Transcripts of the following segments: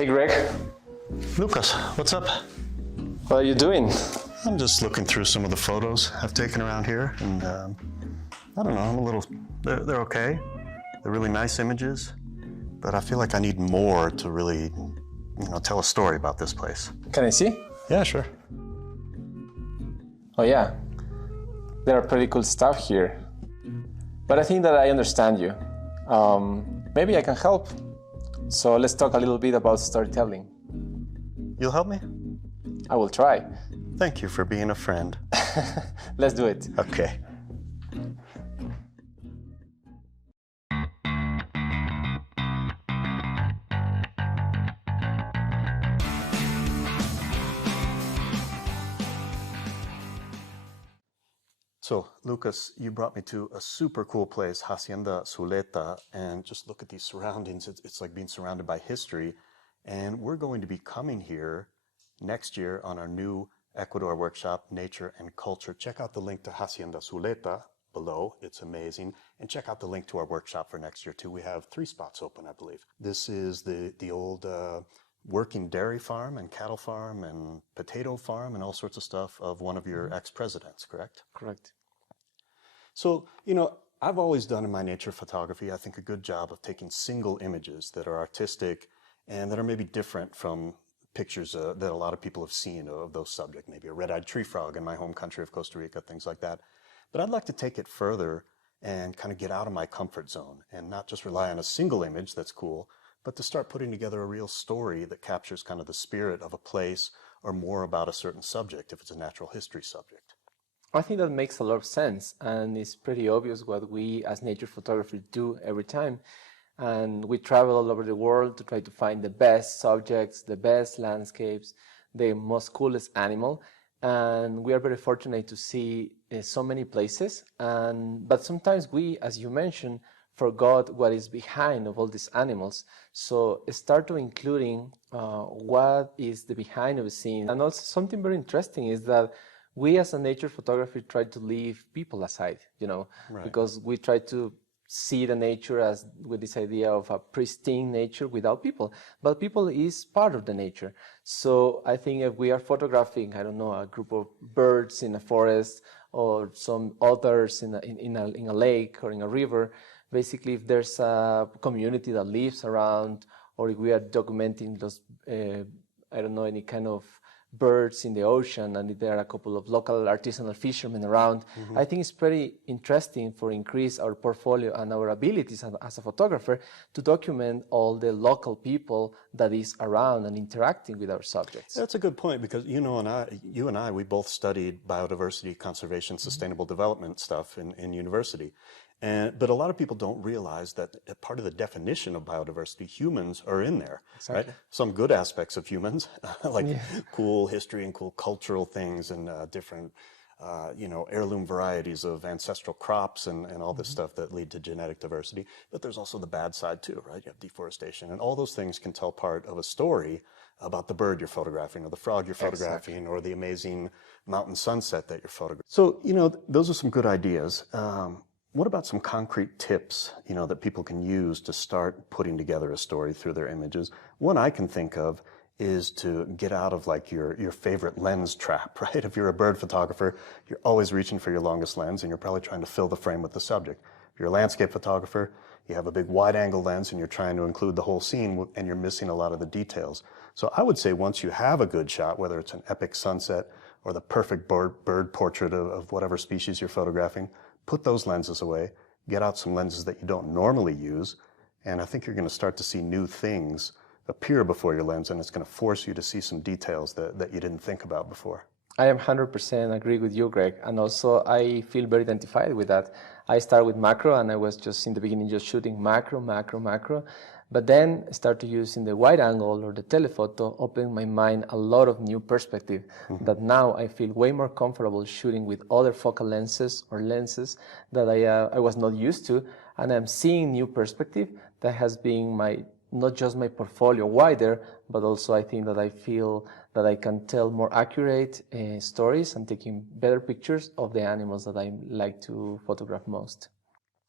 Hey Greg, Lucas, what's up? what are you doing? I'm just looking through some of the photos I've taken around here, and I don't know, I'm a little, they're okay. They're really nice images, but I feel like I need more to really, tell a story about this place. Can I see? Yeah, sure. Oh yeah, there are pretty cool stuff here. But I think that I understand you. Maybe I can help. So let's talk a little bit about storytelling. You'll help me? I will try. Thank you for being a friend. Let's do it. Okay. So, Lucas, you brought me to a super cool place, Hacienda Zuleta, and just look at these surroundings. It's like being surrounded by history. And we're going to be coming here next year on our new Ecuador workshop, Nature and Culture. Check out the link to Hacienda Zuleta below. It's amazing. And check out the link to our workshop for next year, too. We have 3 spots open, I believe. This is the old working dairy farm and cattle farm and potato farm and all sorts of stuff of one of your ex-presidents, correct? Correct. So, I've always done in my nature photography, I think, a good job of taking single images that are artistic and that are maybe different from pictures that a lot of people have seen of those subjects, maybe a red-eyed tree frog in my home country of Costa Rica, things like that. But I'd like to take it further and kind of get out of my comfort zone and not just rely on a single image that's cool, but to start putting together a real story that captures kind of the spirit of a place or more about a certain subject if it's a natural history subject. I think that makes a lot of sense, and it's pretty obvious what we as nature photographers do every time. And we travel all over the world to try to find the best subjects, the best landscapes, the most coolest animal. And we are very fortunate to see so many places. But sometimes we, as you mentioned, forgot what is behind of all these animals. So start to including what is the behind of the scene. And also something very interesting is that we as a nature photographer try to leave people aside, Right. because we try to see the nature as with this idea of a pristine nature without people. But people is part of the nature. So I think if we are photographing, I don't know, a group of birds in a forest or some others in a lake or in a river, basically if there's a community that lives around, or if we are documenting those, I don't know, any kind of birds in the ocean, and if there are a couple of local artisanal fishermen around, I think it's pretty interesting for increase our portfolio and our abilities as a photographer to document all the local people that is around and interacting with our subjects. That's a good point, because you and I, we both studied biodiversity, conservation, sustainable development stuff in university. But a lot of people don't realize that part of the definition of biodiversity, humans are in there, Exactly. right? Some good aspects of humans, like cool history and cool cultural things and different, heirloom varieties of ancestral crops and all this stuff that lead to genetic diversity. But there's also the bad side too, right? You have deforestation, and all those things can tell part of a story about the bird you're photographing, or the frog you're photographing, or the amazing mountain sunset that you're photographing. So, those are some good ideas. What about some concrete tips, that people can use to start putting together a story through their images? One I can think of is to get out of like your favorite lens trap, right? If you're a bird photographer, you're always reaching for your longest lens and you're probably trying to fill the frame with the subject. If you're a landscape photographer, you have a big wide angle lens and you're trying to include the whole scene and you're missing a lot of the details. So I would say once you have a good shot, whether it's an epic sunset or the perfect bird portrait of whatever species you're photographing, put those lenses away, get out some lenses that you don't normally use, and I think you're going to start to see new things appear before your lens, and it's going to force you to see some details that you didn't think about before. I am 100% agree with you, Greg, and also I feel very identified with that. I started with macro, and I was just in the beginning just shooting macro, but then start to using the wide angle or the telephoto, open my mind a lot of new perspective that now I feel way more comfortable shooting with other focal lenses or lenses that I was not used to, and I'm seeing new perspective that has been not just my portfolio wider, but also I think that I feel that I can tell more accurate stories and taking better pictures of the animals that I like to photograph most.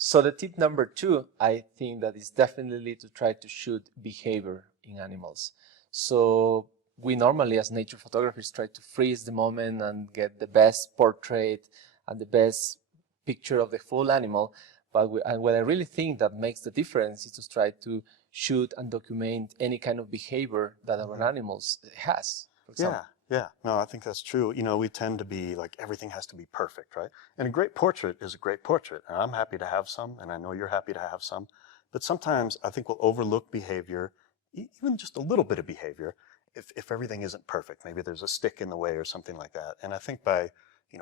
So the tip number 2, I think that is definitely to try to shoot behavior in animals. So we normally, as nature photographers, try to freeze the moment and get the best portrait and the best picture of the full animal. And what I really think that makes the difference is to try to shoot and document any kind of behavior that our animals has. For example. Yeah. No, I think that's true. We tend to be like, everything has to be perfect, right? And a great portrait is a great portrait. And I'm happy to have some, and I know you're happy to have some. But sometimes I think we'll overlook behavior, even just a little bit of behavior, if everything isn't perfect. Maybe there's a stick in the way or something like that. And I think by,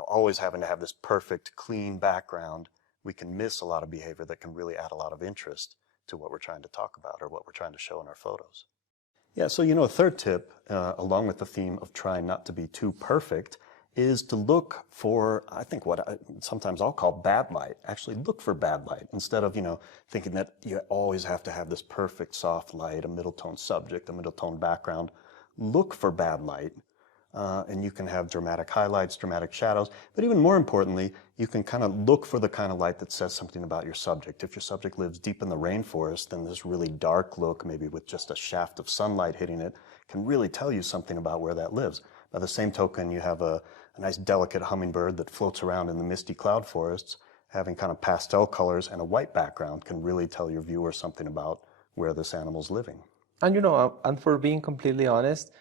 always having to have this perfect, clean background, we can miss a lot of behavior that can really add a lot of interest to what we're trying to talk about or what we're trying to show in our photos. Yeah, so a third tip, along with the theme of trying not to be too perfect, is to look for, I think what sometimes I'll call bad light. Actually look for bad light instead of, thinking that you always have to have this perfect soft light, a middle tone subject, a middle tone background. Look for bad light. And you can have dramatic highlights, dramatic shadows, but even more importantly, you can kind of look for the kind of light that says something about your subject. If your subject lives deep in the rainforest, then this really dark look, maybe with just a shaft of sunlight hitting it, can really tell you something about where that lives. By the same token, you have a nice delicate hummingbird that floats around in the misty cloud forests, having kind of pastel colors and a white background can really tell your viewer something about where this animal's living. And and for being completely honest,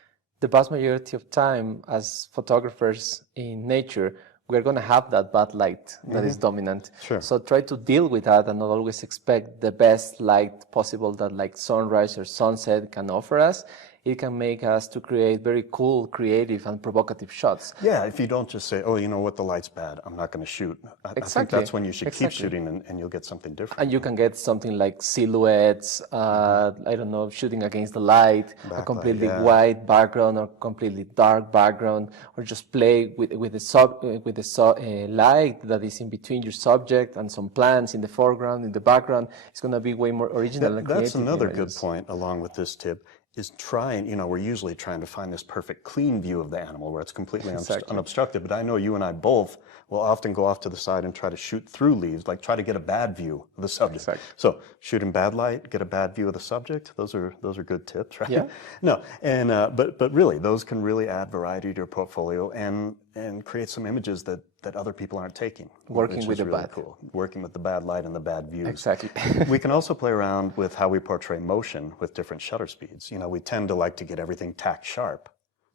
the vast majority of time as photographers in nature, we're going to have that bad light that is dominant. Sure. So try to deal with that and not always expect the best light possible that like sunrise or sunset can offer us. It can make us to create very cool, creative, and provocative shots. Yeah, if you don't just say, oh, you know what, the light's bad, I'm not going to shoot. I think that's when you should keep shooting and you'll get something different. And you can get something like silhouettes, I don't know, shooting against the light, a completely white background or completely dark background, or just play with the light that is in between your subject and some plants in the foreground, in the background. It's going to be way more original and creative. That's another good point along with this tip. Is trying, we're usually trying to find this perfect clean view of the animal where it's completely unobstructed, but I know you and I both will often go off to the side and try to shoot through leaves, like try to get a bad view of the subject. Exactly. So shoot in bad light, get a bad view of the subject, those are good tips, right? Yeah. No, and but really, those can really add variety to your portfolio and create some images that other people aren't taking. Working with the really bad. Cool. Working with the bad light and the bad views. Exactly. We can also play around with how we portray motion with different shutter speeds. We tend to like to get everything tack sharp.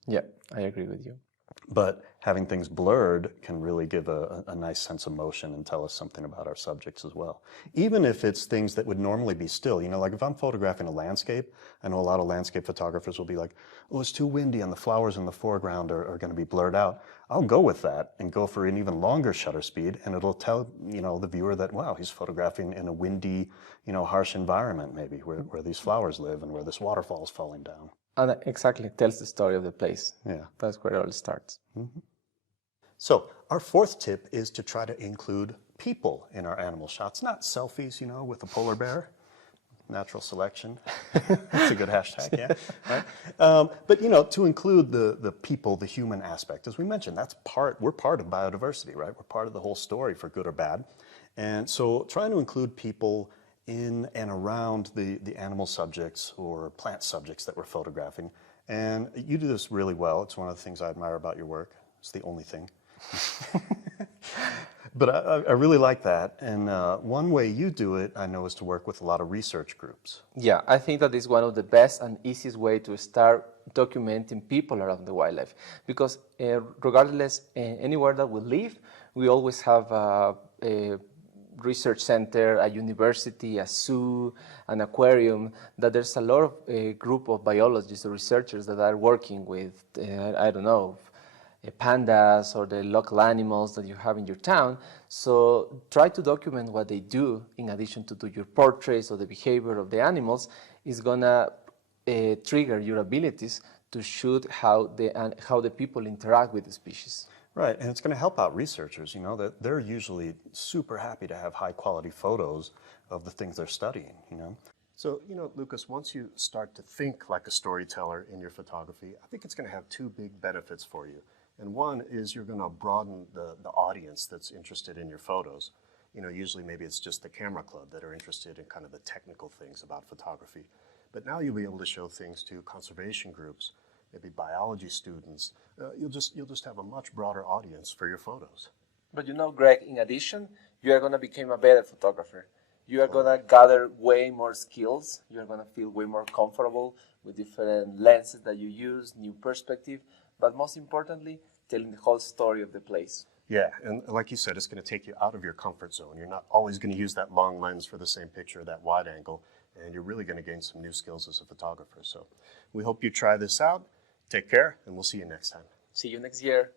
Yeah, I agree with you. But having things blurred can really give a nice sense of motion and tell us something about our subjects as well. Even if it's things that would normally be still, like if I'm photographing a landscape, I know a lot of landscape photographers will be like, oh, it's too windy and the flowers in the foreground are going to be blurred out. I'll go with that and go for an even longer shutter speed, and it'll tell, the viewer that, wow, he's photographing in a windy, harsh environment maybe where these flowers live and where this waterfall is falling down. And exactly tells the story of the place. Yeah. That's where it all starts. Mm-hmm. So our fourth tip is to try to include people in our animal shots, not selfies, with a polar bear. Natural selection. That's a good hashtag, yeah. Right? But, to include the people, the human aspect, as we mentioned, we're part of biodiversity, right? We're part of the whole story for good or bad. And so trying to include people in and around the animal subjects or plant subjects that we're photographing. And you do this really well. It's one of the things I admire about your work. It's the only thing. But I really like that. And one way you do it, I know, is to work with a lot of research groups. Yeah, I think that is one of the best and easiest way to start documenting people around the wildlife. Because regardless, anywhere that we live, we always have a research center, a university, a zoo, an aquarium, that there's a lot of a group of biologists or researchers that are working with, I don't know, pandas or the local animals that you have in your town. So try to document what they do in addition to do your portraits or the behavior of the animals is gonna trigger your abilities to shoot how the people interact with the species. Right, and it's going to help out researchers, that they're usually super happy to have high quality photos of the things they're studying, So, Lucas, once you start to think like a storyteller in your photography, I think it's going to have two big benefits for you. And one is you're going to broaden the audience that's interested in your photos. Usually maybe it's just the camera club that are interested in kind of the technical things about photography. But now you'll be able to show things to conservation groups, maybe biology students. You'll just have a much broader audience for your photos. But you know, Greg, in addition, you are going to become a better photographer. You are going to gather way more skills. You are going to feel way more comfortable with different lenses that you use, new perspective, but most importantly, telling the whole story of the place. Yeah, and like you said, it's going to take you out of your comfort zone. You're not always going to use that long lens for the same picture, that wide angle, and you're really going to gain some new skills as a photographer. So we hope you try this out. Take care, and we'll see you next time. See you next year.